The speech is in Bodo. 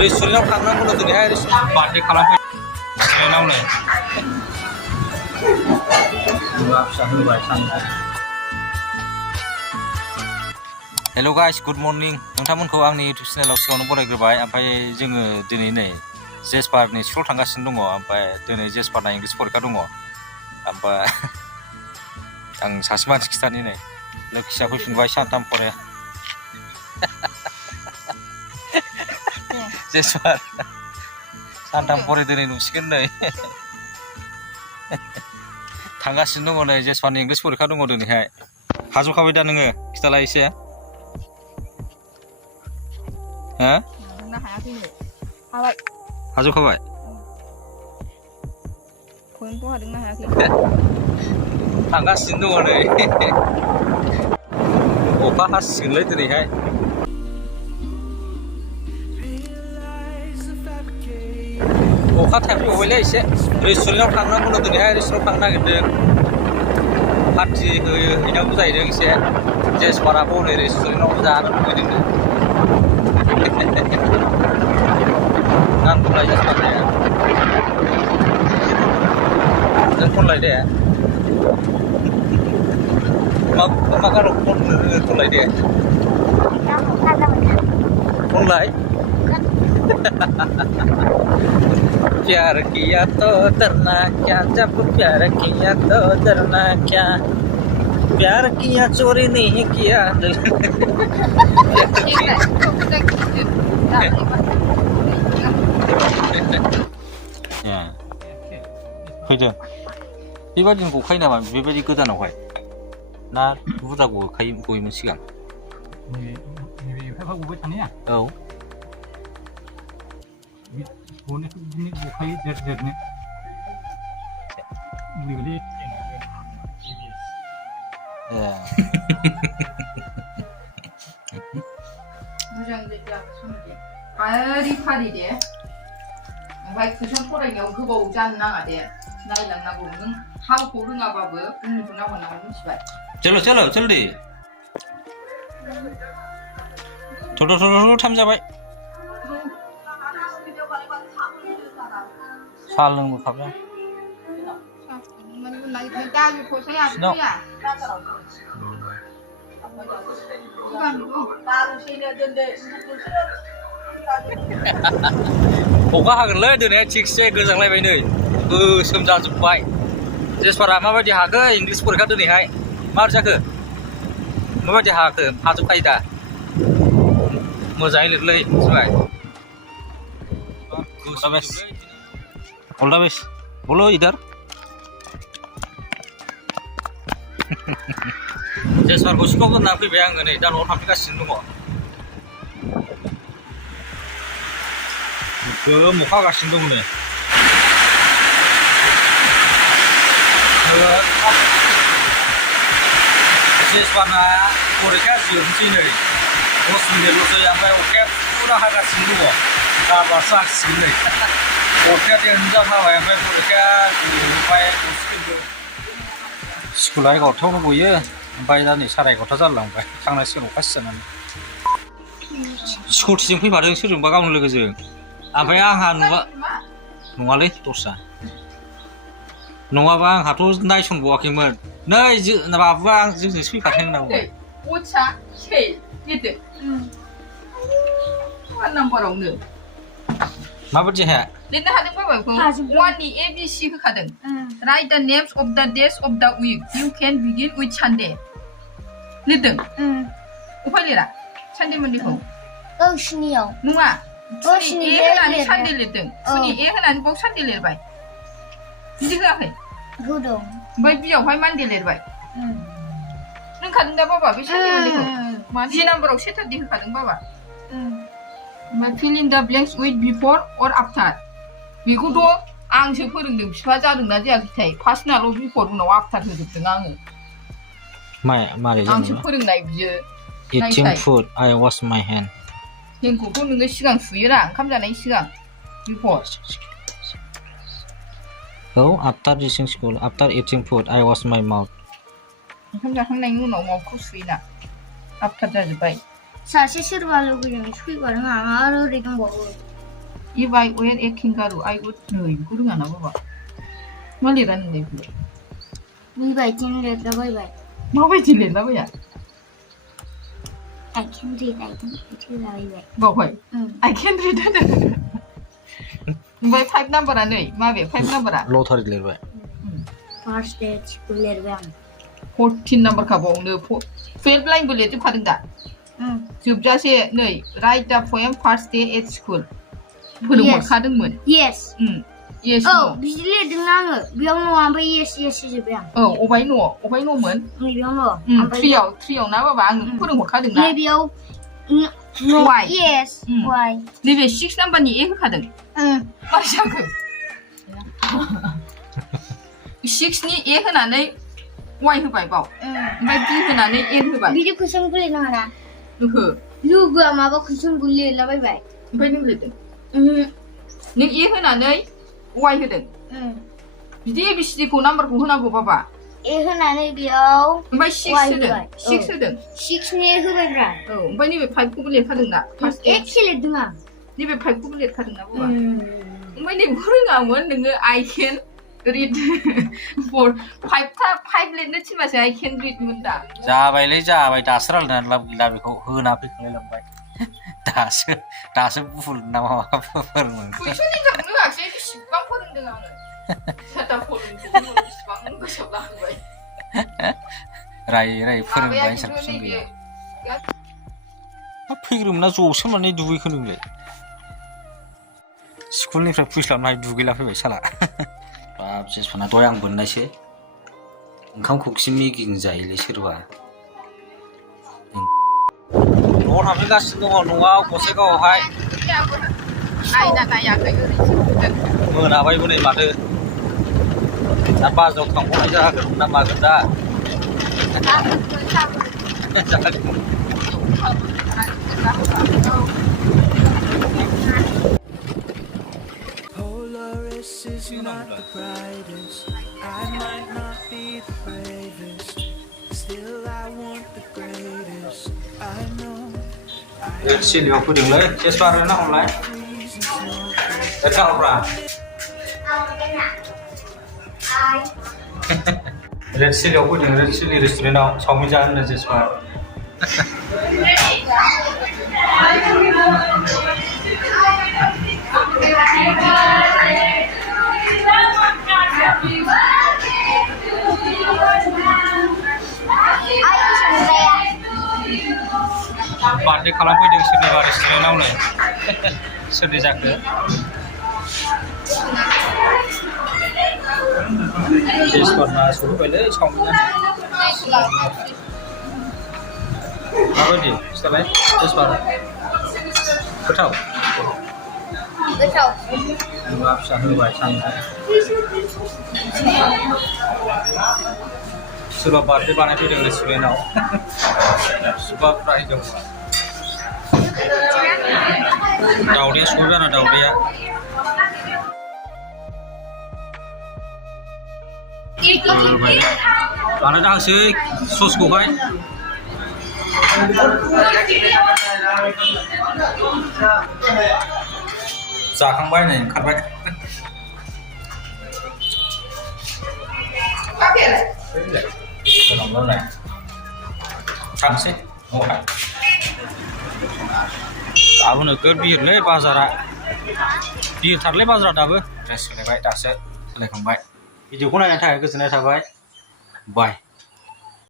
रेस्टुरेन्टाव थांनांगौ दिनैहाय बार्थडे खालामफैनायावनो मुवा फिसा होबाय सानजों हेल' गाइस गुड मर्निं नोंथांमोनखौ आंनि इउटुब चेनेलाव सिगाङावनो बरायग्रोबाय ओमफ्राय जोङो दिनै नै जेसपारनि स्कुल थांगासिनो दङ ओमफ्राय दिनै जेसपारना इंलिस फरिखा दङ ओमफ्राय आं सासे मानसि खिथानि नै लोखिया फैफिनबाय सानथाम फराया जेसपार सानथाम फराय दिनै नुसिगोन नै थांगासिनो दङ नै जेसपारनि इंलिस फरिखा दङ दिनैहाय हाजोबखाबाय दा नोङो खिथालाय एसे हो हाजोबखाबाय थांगासिनो दङ नै अखा हासिगोनलै दिनैहाय अखा थाइफ्रिबायलै एसे रेस्टुरेन्टाव थांनांगौ दिनैहाय रेस्टुरेन्टाव थांनो नागिरदों पार्टि हैनांगौ जाहैदों एसे जेसपाराबो हनै रेस्टुरेन्टाव जानो लुबैदोंनो नांगौलाय जेसपारनाया जों खनलाय दे मा गाराव खनलाय दे खनलाय प्यार किया तो डरना क्या जब प्यार किया तो डरना क्या प्यार किया चोरी नहीं किया फैदों बेबायदिनो गखायो नामा बेबायदि गोदानावहाय ना बुरजा गयोमोन सिगां औ गखायो देरनो मोजां फारि फारि दे ओमफ्राय कुइसन फरायनायाव गोबाव जानो नाङा दे नायलांनांगौ नों हालखौ रोङाबाबो उननिखौ नाहरनांगौ मिथिबाय चलो चलो जल्दी थोद' टाइम जाबाय साहा लोंबोखाबाय अखा हागोनलै दिनै थिगसे गोजांलायबाय नै गोसोम जाजोब्बाय जेसपारा माबायदि हाखो इंलिस फरिखा दिनैहाय माबोरै जाखो माबायदि हाखो हाजोबखायो दा मोजाङै लिरलै मिथिबाय ऑल द बेस्ट बोलो इधर जेसपारखौ सिखाव दोनना फैबाय आङो नै दा न'आव थांफैगासिनो दङ गोम अखा हागासिनो दङ नै जेसपारना फरिखाया जोबनोसै नै 10 मिनिटल'सै ओमफ्राय अखाया फुरा हागासिनो दङ गारबासो हासिगोन नै अखाया देन्जार हाबाय ओमफ्राय फरिखाया जोब्बाय स्कुला 11टायावनो गयो ओमफ्राय दा नै 11:30 जालांबाय थांनांसिगोन अखा सिजानानै स्कुटिजों फैफादों सोरजोंबा गावनि लोगोजों ओमफ्राय आंहा नङालै दस्रा नङाबा आंहाथ' नायसनबावाखैमोन नै बाबुआ जोंजोंसो फैफादों होनना बुंबाय माबायदि हाया लिरनो हादों बाबाखौ 1नि ABC होखादों write the names of the days of the week you can begin with Sunday लिरदों उफाय लिरा सानडे मोननैखौ स्नियाव नङा स्नि ए होनानै सानडे लिरदों स्नि ए होनानै बाव सानडे लिरबाय बिदि होआखै होदों ओमफ्राय बियावहाय मानडे लिरबाय रोंखादों दा बाबा बे सानडे मोननैखौ जि नाम्बाराव सेटारडे होखादों बाबा ओमफ्राय फिल इन द ब्लेंक्स विथ बिफोर अर आफ्टार बेखौथ' आंसो फोरोंदों बिफा जादोंना जायाखैथाय फार्स्टनाल' बिफोर उनाव आफ्टार होजोबदों आङो मारै आंसो फोरोंनाय बियो eating food I wash my hand हेनखौथ' नोङो सिगां सुयोना ओंखाम जानायनि सिगां बिफोर Oh, after reaching school, after eating food, I wash my mouth. ओंखाम जाखांनायनि उनाव मावखौ सुयोना आफ्टार जाजोब्बाय सासे सोरबा लोगोजों फैबानो आरो ओरै दंबावो If I were a kangaroo, I would know. Ku dengar na bapa? Mana liran ni pula? Bye bye, jangan lihat lah bye bye. Mau baca liran apa ya? I can read, I can read lah bye bye. Bawa. I can read it. Baik 5 number ani, mana 5 number ah? लथारि लिरबाय First day school lihat bang. 14 number ka bawa ni. Fail line boleh tu kadang tak? Jubjase ni, write the poem first day at school. Football kadang mun. Yes. Yes. Oh, bisa lihat dengan apa? Biang no sampai yes saja biang. Oh, obai no mun. Ni biang no. Trio na ba ang football kadang na. Ni biang no. Why? Yes. Why? Ni be 6 number ni kadang. Macam ke? 6 ni होनानै y होबाय बाव. ओमफ्राय b होनानै n होबाय. Video kusun boleh nak? हो. Lu gua maba kusun boleh lah bye bye. ओमफ्राय नों लिरदों. नों a होनानै y होदों. बिदि ABCD खौ नाम्बारखौ होनांगौ बाबा. A होनानै बेयाव ओमफ्राय 6 होदों. 6 होदों. 6 ni होबाय ब्रा. औ ओमफ्राय नैबे 5 खौबो लिरखादों ना. फार्स्ट A लिरदों आं. नैबे 5 खौबो लिरखादों ना बाबा. ओमफ्राय नैबेखौ रोङामोन नोङो I can read for 5 लिरनो थिनबासो I can read मोन दा. जाबायलै जाबाय दासो रायलायनानै लाब गैला बेखौ होना फैखांलाय लांबाय दासो भुल ना माबा फोरोंमोन कुइसननि थाखाय रोङासै बेसेबां फोरोंदों आङो साता फोरोंदों बेसेबां गोसोआव लाहोबाय रायै फोरोंबाय एन्सार कुइसन गैया फैग्रोमोना ज'सो माने दुगैखो नोंलाय स्कुलनिफ्राय फैस्लाबनाय दुगैला फैबाय साला बाब जेसफाना दहाय आं बोननायसो ओंखाम खौखि मेगिं जायोलै सोरबा न'आव थांफैगासिनो दङ न'आव गसाइगावआवहाय आयना नायाखै ओरैसो मोनाबायबो नै माथो दा बाजाराव थांबावनाय जागोन ना मागोन दा Polaris is not the brightest. I might not be the bravest. Still, I want the greatest. I know. Red Seal fudingलै जेसबार ना हमलाय एथावब्रा Red Seal फुदिं Red Seal रेस्टुरेन्टआव चाउमिन जानो जेसबार बार्थडे खालामफैदों सोरनिबा रेस्टुरेन्टआवनो सोरनि जाखो जेसबारना सफैबायलै चाउमिना माबायदि फिथालाय जेसबार गोथाव मुवा फिसा होबाय सानबाय सोरबा बार्थडे बानायफैदों रेस्टुरेन्टआव सुबा फ्राय दं दावदैया सफैबाय आरो दावदैया बानायना होसै ससखौहाय जाखांबाय नै ओंखारबाय गोलावलाय थांसै न'आवहाय दाबो नोगोद बिरलै बाजारा बिरथारलै बाजारा दाबो ड्रेस सोलायबाय दासो सोलायखांबाय भिडिअखौ नायनायनि थाखाय गोजोननाय थाबाय बाय